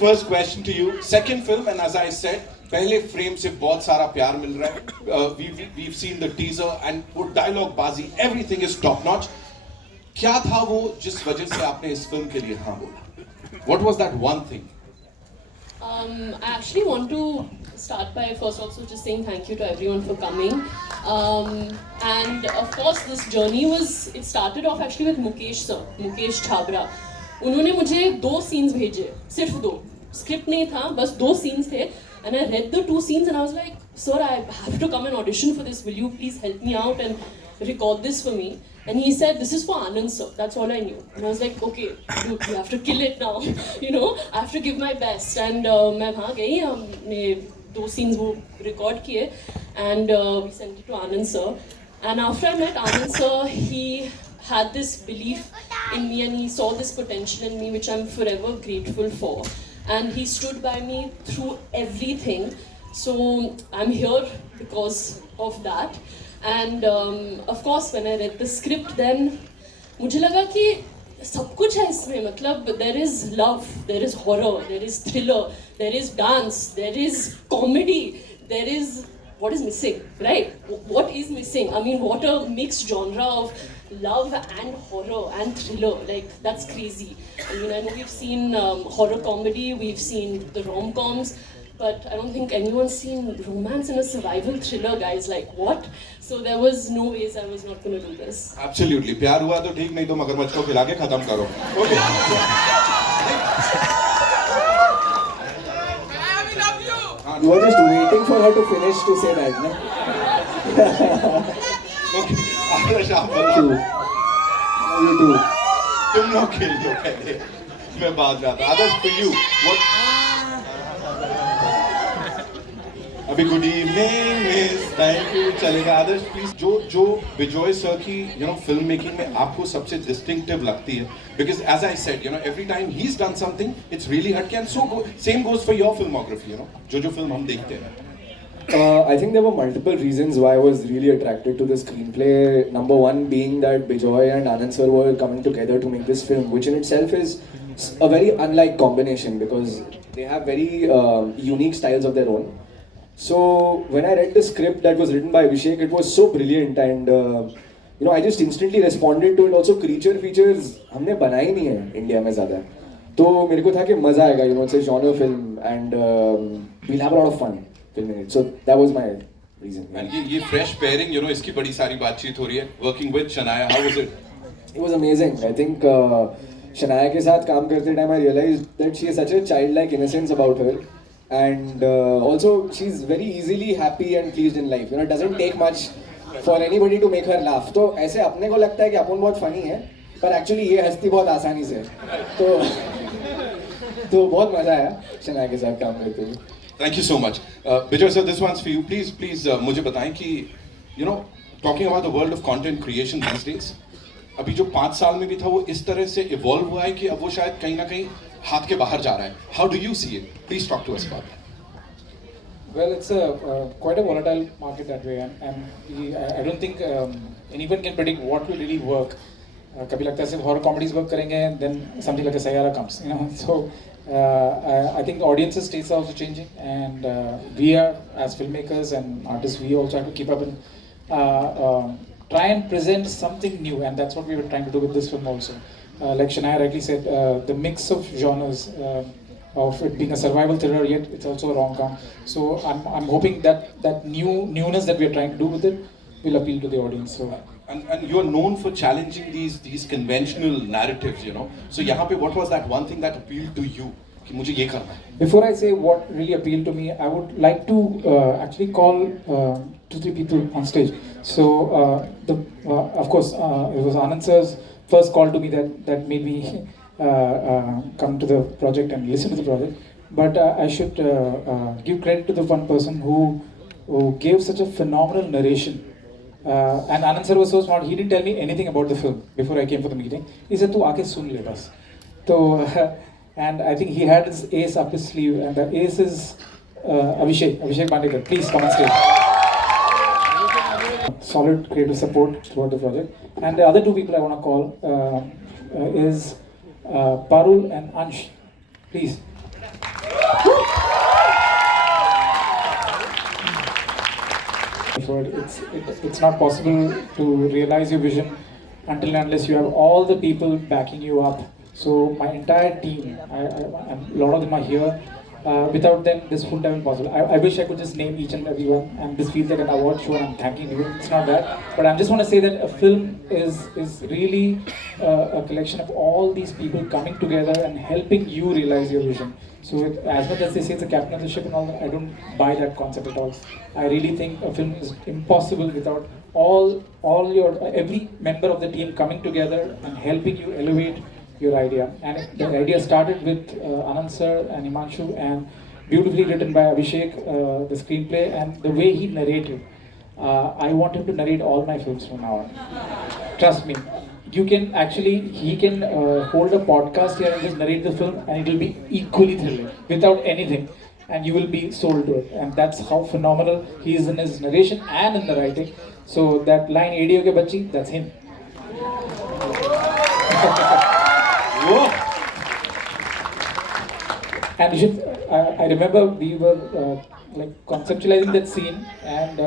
First question to you. Second film, and as I said, पहले frame से बहुत सारा प्यार मिल रहा है. We've seen the teaser and वो dialogue बाजी, everything is top notch. क्या था वो जिस वजह से आपने इस फिल्म के लिए हाँ बोला? What was that one thing? I actually want to start by first also just saying thank you to everyone for coming. And of course this journey it started off actually with Mukesh sir, Mukesh Chhabra. उन्होंने मुझे 2 scenes भेजे, सिर्फ 2. Script नहीं था, बस 2 scenes थे. And I read the 2 scenes and I was like, sir, I have to come and audition for this. Will you please help me out and record this for me? And he said, this is for Anand sir. That's all I knew. And I was like, okay, dude, you have to kill it now. You know, I have to give my best. And मैं वहाँ गई, हमने 2 scenes वो record किए, and we sent it to Anand sir. And after I met Anand sir, he had this belief in me and he saw this potential in me, which I'm forever grateful for. And he stood by me through everything. So I'm here because of that. And of course, when I read the script, then मुझे लगा कि सब कुछ है इसमें. मतलब there is love, there is horror, there is thriller, there is dance, there is comedy, there is what is missing, right? What is missing? I mean, what a mixed genre of love and horror and thriller. Like, that's crazy. I mean, I know we've seen horror comedy, we've seen the rom-coms, but I don't think anyone's seen romance in a survival thriller, guys. Like, what? So there was no ways I was not going to do this. Absolutely. प्यार हुआ तो ठीक, नहीं तो मगरमच्छ को खिला के खत्म करो. Okay. You were just waiting for her to finish to say that, no? Okay. आदर्श आप You बताओ. too. You too. तुम लोग खेल लो पहले. मैं बाद में आता. आदर्श, for you, what? अभी good evening, miss. Thank you. चलेगा. आदर्श, please. जो विजय सर की, film making में आपको सबसे distinctive लगती है. Because as I said, every time he's done something, it's really hard. And so same goes for your filmography. जो film हम देखते हैं. I think there were multiple reasons why I was really attracted to the screenplay. Number one being that Bijoy and Anand sir were coming together to make this film, which in itself is a very unlike combination because they have very unique styles of their own. So when I read the script that was written by Abhishek, it was so brilliant and I just instantly responded to it. Also, creature features हमने बनाई नहीं है India में ज़्यादा, तो मेरे को था कि मज़ा आएगा. It's a genre film and we'll have a lot of fun filming it. So that was my reason. And ये fresh pairing, इसकी बड़ी सारी बातचीत हो रही है. Working with Shania, how was it? It was amazing. I think Shania के साथ काम करते time I realized that she has such a childlike innocence about her, and also she's very easily happy and pleased in life. It doesn't take much for anybody to make her laugh. तो ऐसे अपने को लगता है कि अपन बहुत funny है, पर actually ये हंसती बहुत आसानी से. तो बहुत मजा आया शनाया के साथ काम करते हुए. Thank you so much. Vijay sir, this one's for you. Please, मुझे बताएं कि, talking about the world of content creation these days, अभी जो 5 साल में भी था वो इस तरह से evolve हुआ है कि अब वो शायद कहीं ना कहीं हाथ के बाहर जा रहा है. How do you see it? Please talk to us about it. Well, it's quite a volatile market that way, and I don't think anyone can predict what will really work. कभी लगता है सिर्फ horror comedies work करेंगे, and then something like a Sayara comes, So I think audiences' tastes are also changing, and we are as filmmakers and artists, we also have to keep up and try and present something new, and that's what we were trying to do with this film also. Like Shania rightly said, the mix of genres. Of it being a survival thriller, yet it's also a rom-com. So I'm hoping that newness that we are trying to do with it will appeal to the audience. So and you're known for challenging these conventional narratives, So यहाँ पे what was that one thing that appealed to you? कि मुझे ये करना है. Before I say what really appealed to me, I would like to actually call 2-3 people on stage. So of course it was Anand sir's first call to me that made me come to the project and listen to the project. But I should give credit to the one person who gave such a phenomenal narration. And Anand sir was so smart, he didn't tell me anything about the film before I came for the meeting. He said, "Tu aake sun le bas." So, and I think he had his ace up his sleeve, and the ace is Abhishek Bandekar. Please come on stage. Solid creative support throughout the project. And the other 2 people I want to call is Parul and Ansh. Please. word. It's not possible to realize your vision until and unless you have all the people backing you up. So my entire team, a lot of them are here. Without them, this wouldn't have been possible. I wish I could just name each and every one, and this feels like an award show, and I'm thanking you. It's not that, but I just want to say that a film is really a collection of all these people coming together and helping you realize your vision. So as much as they say it's a captain of the ship and all that, I don't buy that concept at all. I really think a film is impossible without every member of the team coming together and helping you elevate your idea. And the idea started with Anand sir and Himanshu, and beautifully written by Abhishek, the screenplay, and the way he narrated. I want him to narrate all my films from now on. Trust me. He can hold a podcast here and just narrate the film, and it will be equally thrilling without anything, and you will be sold to it. And that's how phenomenal he is in his narration and in the writing. So that line "ADO ke bachchi," that's him. Whoa. And I remember we were like conceptualizing that scene, and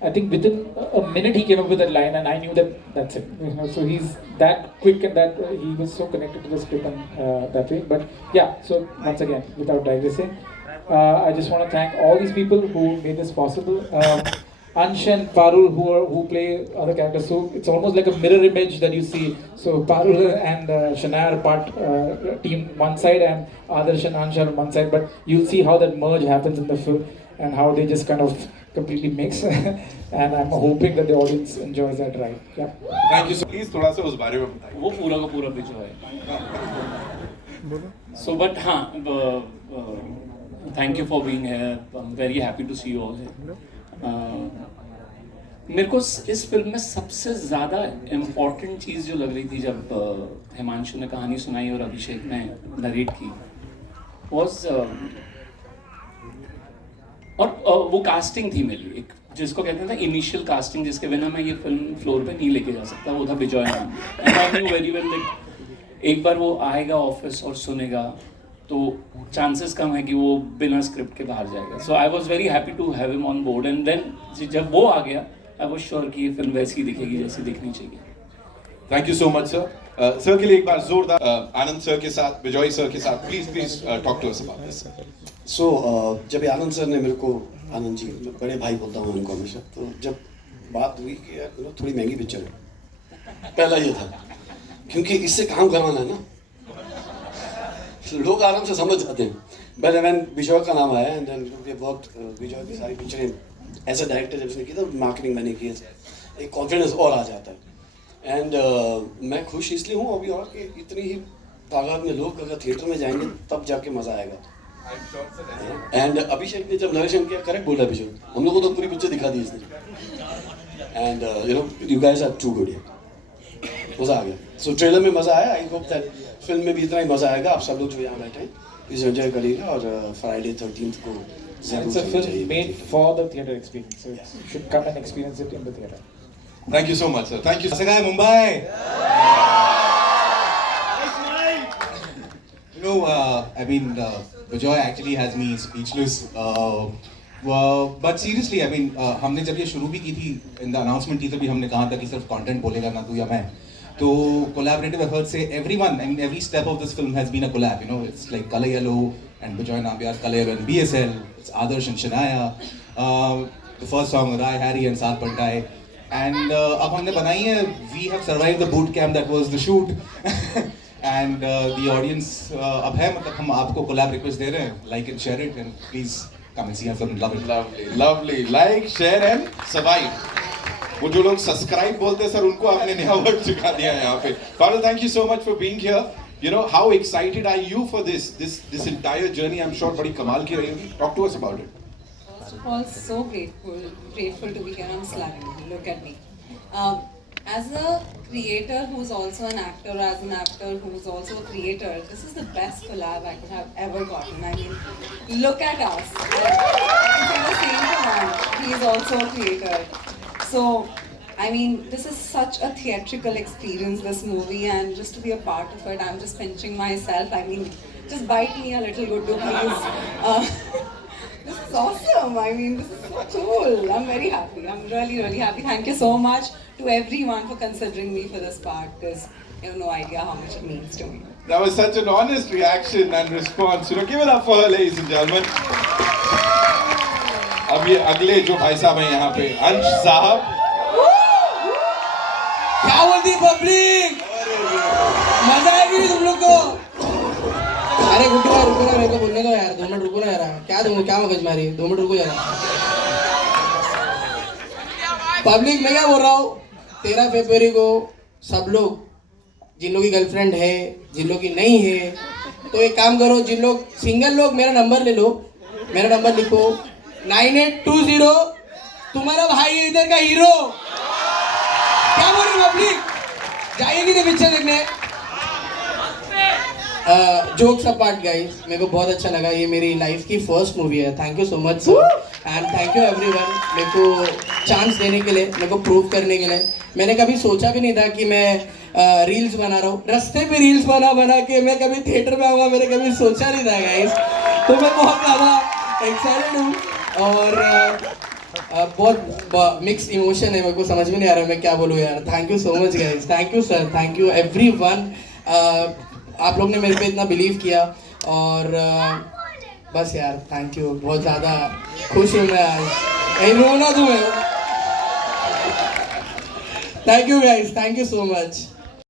I think within a minute he came up with that line, and I knew that that's it. You know, so he's that quick, and that he was so connected to the script and that way. But yeah, so once again, without digressing, I just want to thank all these people who made this possible. Ansh and Parul who play other characters, so it's almost like a mirror image that you see. So Parul and Shania are part team one side, and Adarsh and Ansh are on one side, but you'll see how that merge happens in the film and how they just kind of completely mix. And I'm hoping that the audience enjoys that ride. Yeah. Thank you. So please थोड़ा सा उस बारे में बताइए. वो पूरा का पूरा भी जो है. So but हाँ, thank you for being here. I'm very happy to see you all here. मेरे को इस फिल्म में सबसे ज़्यादा इम्पोर्टेंट चीज़ जो लग रही थी जब हिमांशु ने कहानी सुनाई और अभिषेक ने नरेट की was और वो कास्टिंग थी मेरी, एक जिसको कहते थे इनिशियल कास्टिंग, जिसके बिना मैं ये फिल्म फ्लोर पे नहीं लेके जा सकता, वो था बिजॉय नाम. And I knew very well that एक बार वो आएगा ऑफिस और सुनेगा तो चांसेस कम है कि वो बिना स्क्रिप्ट के बाहर जाएगा. So I was very happy to have him on board, and then जब वो आ गया आई वॉज श्योर कि ये फिल्म वैसी दिखेगी जैसी दिखनी चाहिए. Thank you so much sir. Sir के लिए एक बार जोरदार आनंद सर के साथ, बिजॉय सर के साथ please talk to us about this. So जब आनंद सर ने मेरे को, आनंद जी मैं बड़े भाई बोलता हूँ उनको हमेशा, तो जब बात हुई कि यार थोड़ी महंगी पिक्चर है, पहला ये था क्योंकि इससे काम करवाना है ना, लोग आराम से समझ जाते हैं. बट व्हेन विजय का नाम आया एंड देन वी वर्कड, विजय की सारी पिक्चरें एज अ डायरेक्टर जब उसने की था, मार्केटिंग मैंने की, एक कॉन्फिडेंस और आ जाता है. एंड मैं खुश इसलिए हूँ अभी और कि इतनी ही तादाद में लोग अगर थिएटर में जाएंगे तब जाके मज़ा आएगा. एंड अभिषेक ने जब नरेशन किया, करेक्ट बोल रहा है अभिषेक, हम लोगों को तो पूरी पिक्चर दिखा दी इसने. And you know you guys are too good. मज़ा आ गया. सो ट्रेलर में मज़ा आया. आई होप दैट फिल्म में भी इतना ही मज़ा आएगा. आप सब लोग जो यहाँ बैठे हैं प्लीज एंजॉय करिएगा, और फ्राइडे 13th को It's a film made for the theater experience, so you should come and experience it in the theater. Thank you so much sir. Thank you. Sagai Mumbai. You know, I mean, Bijoy actually has me speechless. But seriously, I mean, हमने जब ये शुरू भी की थी, in the announcement teaser भी हमने कहा था कि सिर्फ content बोलेगा ना तू या मैं. तो collaborative efforts से everyone, I mean, every step of this film has been a collab. You know, it's like Color Yellow and Bijoy Nambiar, Color Yellow and BSL. It's Adarsh and Shania. The first song Rai Harry and Saat Pantai. And अब हमने बनाई है. We have survived the boot camp that was the shoot. And the audience अब है, मतलब हम आपको collab request दे रहे हैं. Like and share it, and please come and see our film. Love it. Lovely, lovely. Like, share and survive. वो जो लोग सब्सक्राइब बोलते हैं सर, उनको आपने नया वर्ड सिखा दिया है यहाँ पे. Parul, thank you so much for being here. You know, how excited are you for this entire journey? I'm sure बड़ी कमाल की रही होगी. Talk to us about it. First of all, so grateful to be here on Slavic. Look at me. As a creator who's also an actor, as an actor who's also a creator, this is the best collab I could have ever gotten. I mean, look at us. It's in the same command. He is also a creator. So, I mean, this is such a theatrical experience, this movie, and just to be a part of it, I'm just pinching myself. I mean, just bite me a little good, please. This is It's awesome. I mean, this is so cool. I'm very happy. I'm really, really happy. Thank you so much to everyone for considering me for this part, because you have no idea how much it means to me. That was such an honest reaction and response. You know, give it up for her, ladies and gentlemen. अब ये अगले जो भाई साहब हैं यहाँ पे, अंश साहब. क्या बोलती पब्लिक, मजा आएगी नहीं तुम लोग को? अरे रुको ना मेरे को बोलने दो यार, 2 मिनट रुको ना यार. क्या मगज मारी, 2 मिनट रुको यार. पब्लिक मैं क्या बोल रहा हूँ, 13 फरवरी को सब लोग, जिन लोग की गर्लफ्रेंड है, जिन लोग की नहीं है, तो एक काम करो, जिन लोग सिंगल लोग मेरा नंबर ले लो, मेरा नंबर लिखो 9820. तुम्हारा भाई है इधर का हीरो. क्या बोल रहे पब्लिक, जाइएगी नहीं पिक्चर देखने. जोक्स अपार्ट गाइस, मेरे को बहुत अच्छा लगा. ये मेरी लाइफ की फर्स्ट मूवी है. Thank you so much sir, and thank you everyone मेरे को चांस देने के लिए, मेरे को प्रूव करने के लिए. मैंने कभी सोचा भी नहीं था कि मैं रील्स बना रहा हूँ. रास्ते पे रील्स बना के मैं कभी थिएटर में आऊँगा, मैंने कभी सोचा नहीं था गाइस. तो मैं बहुत ज़्यादा एक्साइटेड हूँ और बहुत मिक्स इमोशन है. मेरे को समझ में नहीं आ रहा मैं क्या बोलूँ यार. Thank you so much guys, thank you sir, thank you everyone. आप लोग ने मेरे पे इतना बिलीव किया और बस यार थैंक यू. बहुत ज़्यादा खुश हूँ मैं आज. कहीं रोना तुम्हें. Thank you guys, thank you so much.